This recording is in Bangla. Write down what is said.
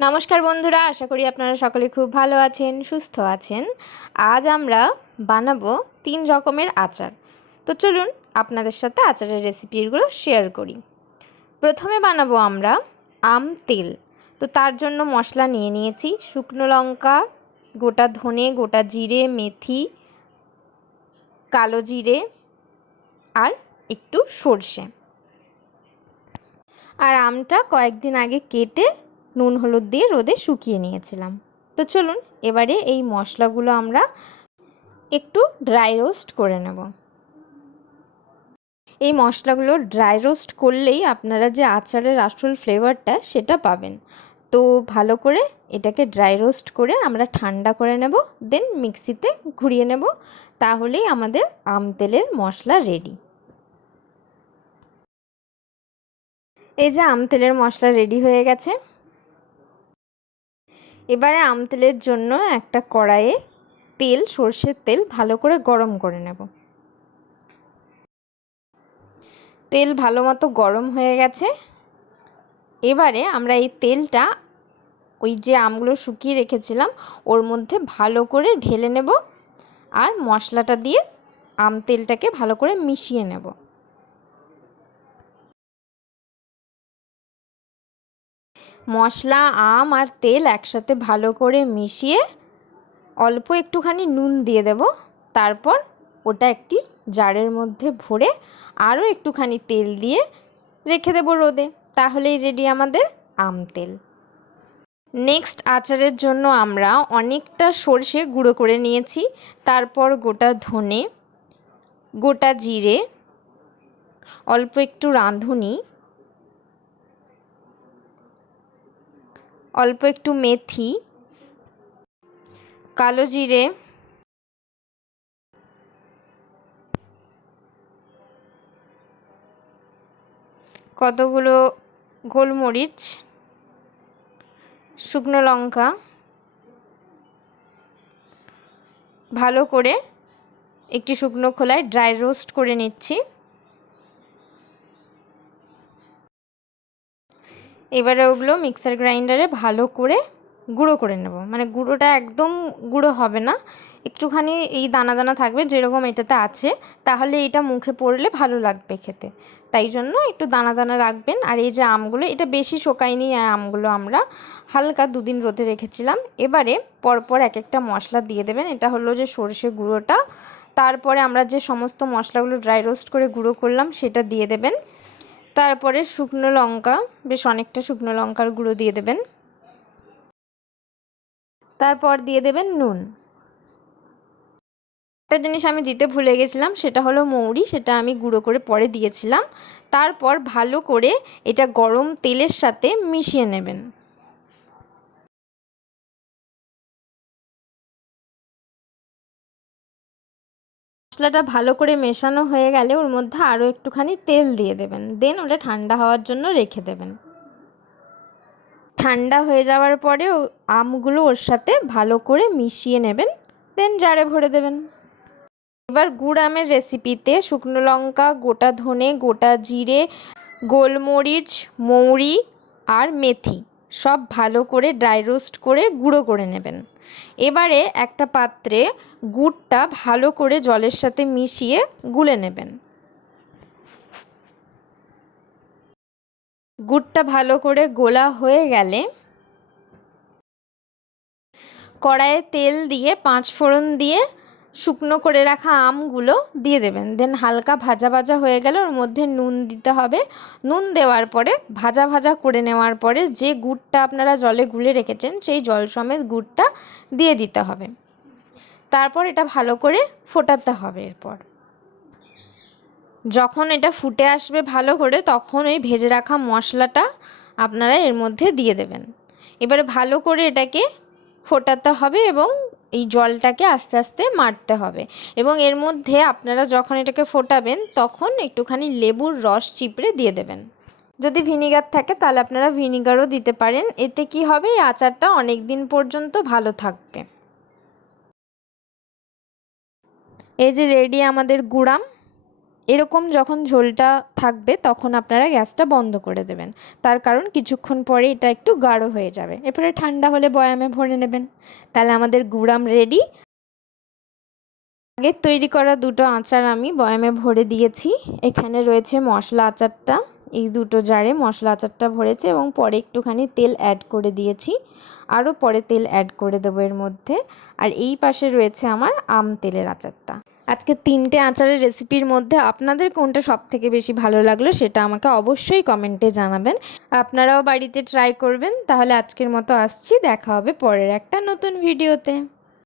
নমস্কার বন্ধুরা, আশা করি আপনারা সকলে খুব ভালো আছেন, সুস্থ আছেন। আজ আমরা বানাবো তিন রকমের আচার। তো চলুন আপনাদের সাথে আচারের রেসিপিগুলো শেয়ার করি। প্রথমে বানাবো আমরা আম তেল। তো তার জন্য মশলা নিয়ে নিয়েছি শুকনো লঙ্কা, গোটা ধনে, গোটা জিরে, মেথি, কালো জিরে আর একটু সর্ষে। আর আমটা কয়েকদিন আগে কেটে নুন, হলুদ দিয়ে রোদে শুকিয়ে নিয়েছিলাম। তো চলুন, এবারে এই মশলাগুলো আমরা একটু ড্রাই রোস্ট করে নেব। এই মশলাগুলো ড্রাই রোস্ট করলেই আপনারা যে আচারের আসল ফ্লেভারটা সেটা পাবেন। তো ভালো করে এটাকে ড্রাই রোস্ট করে আমরা ঠান্ডা করে নেব, দেন মিক্সিতে ঘুরিয়ে নেব, তাহলেই আমাদের আম তেলের মশলা রেডি। এই যে আম তেলের মশলা রেডি হয়ে গেছে। এবারে আম তেলের জন্য একটা কড়াইয়ে তেল, সর্ষের তেল ভালো করে গরম করে নেব। তেল ভালো মতো গরম হয়ে গেছে। এবারে আমরা এই তেলটা, ওই যে আমগুলো শুকিয়ে রেখেছিলাম, ওর মধ্যে ভালো করে ঢেলে নেব। আর মশলাটা দিয়ে আম তেলটাকে ভালো করে মিশিয়ে নেব। মশলা, আম আর তেল একসাথে ভালো করে মিশিয়ে অল্প একটুখানি নুন দিয়ে দেব। তারপর ওটা একটি জারের মধ্যে ভরে আরও একটুখানি তেল দিয়ে রেখে দেবো রোদে। তাহলেই রেডি আমাদের আম তেল। নেক্সট আচারের জন্য আমরা অনেকটা সর্ষে গুঁড়ো করে নিয়েছি। তারপর গোটা ধনে, গোটা জিরে, অল্প একটু রাঁধুনি অল্প একটু মেথি, কালো জিরে, কতগুলো গোলমরিচ, শুকনো লঙ্কা, ভালো করে একটি শুকনো খোলায় ড্রাই রোস্ট করে নিচ্ছি। এবারে ওগুলো মিক্সার গ্রাইন্ডারে ভালো করে গুঁড়ো করে নেব। মানে গুঁড়োটা একদম গুঁড়ো হবে না। একটুখানি এই দানা দানা থাকবে যেরকম এটাতে আছে, তাহলে এটা মুখে পড়লে ভালো লাগবে খেতে। তাই জন্য একটু দানা দানা রাখবেন। আর এই যে আমগুলো, এটা বেশি শোকায়নি আমগুলো আমরা হালকা দুদিন রোদে রেখেছিলাম। এবারে পরপর এক একটা মশলা দিয়ে দেবেন। এটা হলো যে সর্ষে গুঁড়োটা। তারপরে আমরা যে সমস্ত মশলাগুলো ড্রাই রোস্ট করে গুঁড়ো করলাম, সেটা দিয়ে দেবেন। তারপরে শুকনো লঙ্কা, বেশ অনেকটা শুকনো লঙ্কার গুঁড়ো দিয়ে দেবেন। তারপর দিয়ে দেবেন নুন। একটা জিনিস আমি দিতে ভুলে গেছিলাম, সেটা হলো মৌরি, সেটা আমি গুঁড়ো করে পরে দিয়েছিলাম। তারপর ভালো করে এটা গরম তেলের সাথে মিশিয়ে নেবেন। মশলাটা ভালো করে মেশানো হয়ে গেলে ওর মধ্যে আরও একটুখানি তেল দিয়ে দেবেন। দেন ওটা ঠান্ডা হওয়ার জন্য রেখে দেবেন। ঠান্ডা হয়ে যাওয়ার পরে আমগুলো ওর সাথে ভালো করে মিশিয়ে নেবেন। দেন জারে ভরে দেবেন। এবার গুড় আমের রেসিপিতে শুকনো লঙ্কা, গোটা ধনে, গোটা জিরে, গোলমরিচ, মৌরি আর মেথি সব ভালো করে ড্রাই রোস্ট করে গুঁড়ো করে নেবেন। এবারে একটা পাত্রে গুড়টা ভালো করে জলের সাথে মিশিয়ে গুলে নেবেন। গুড়টা ভালো করে গোলা হয়ে গেলে কড়াইয়ে তেল দিয়ে পাঁচ ফোড়ন দিয়ে শুকনো করে রাখা আমগুলো দিয়ে দেবেন। দেন হালকা ভাজা ভাজা হয়ে গেলে ওর মধ্যে নুন দিতে হবে। নুন দেওয়ার পরে, ভাজা ভাজা করে নেওয়ার পরে যে গুড়টা আপনারা জলে গুলে রেখেছেন, সেই জল সমেত গুড়টা দিয়ে দিতে হবে। তারপর এটা ভালো করে ফোটাতে হবে এরপর। যখন এটা ফুটে আসবে ভালো করে, তখন ওই ভেজে রাখা মশলাটা আপনারা এর মধ্যে দিয়ে দেবেন। এবারে ভালো করে এটাকে ফোটাতে হবে এবং এই জলটাকে আস্তে আস্তে মারতে হবে। এবং এর মধ্যে আপনারা যখন এটাকে ফোটাবেন, তখন একটুখানি লেবুর রস চিপড়ে দিয়ে দেবেন। যদি ভিনিগার থাকে, তাহলে আপনারা ভিনিগারও দিতে পারেন। এতে কি হবে? এই আচারটা অনেক দিন পর্যন্ত ভালো থাকবে। এই যে রেডি আমাদের গুড়াম। এরকম যখন ঝোলটা থাকবে, তখন আপনারা গ্যাসটা বন্ধ করে দেবেন। তার কারণ কিছুক্ষণ পরে এটা একটু গাঢ় হয়ে যাবে। এরপরে ঠান্ডা হলে বয়ামে ভরে নেবেন। তাহলে আমাদের গুড়াম রেডি। আগের তৈরি করা দুটো আচার আমি বয়ামে ভরে দিয়েছি। এখানে রয়েছে মশলা আচারটা। এই দুটো জারে মশলা আচারটা ভরেছে এবং পরে একটুখানি তেল অ্যাড করে দিয়েছি। আরও পরে তেল অ্যাড করে দেবো এর মধ্যে। আর এই পাশে রয়েছে আমার আম তেলের আচারটা। আজকে তিনটে আচারের রেসিপির মধ্যে আপনাদের কোনটা সব থেকে বেশি ভালো লাগল সেটা আমাকে অবশ্যই কমেন্টে জানাবেন। আপনারাও বাড়িতে ট্রাই করবেন। তাহলে আজকের মতো আসছি। দেখা হবে পরের একটা নতুন ভিডিওতে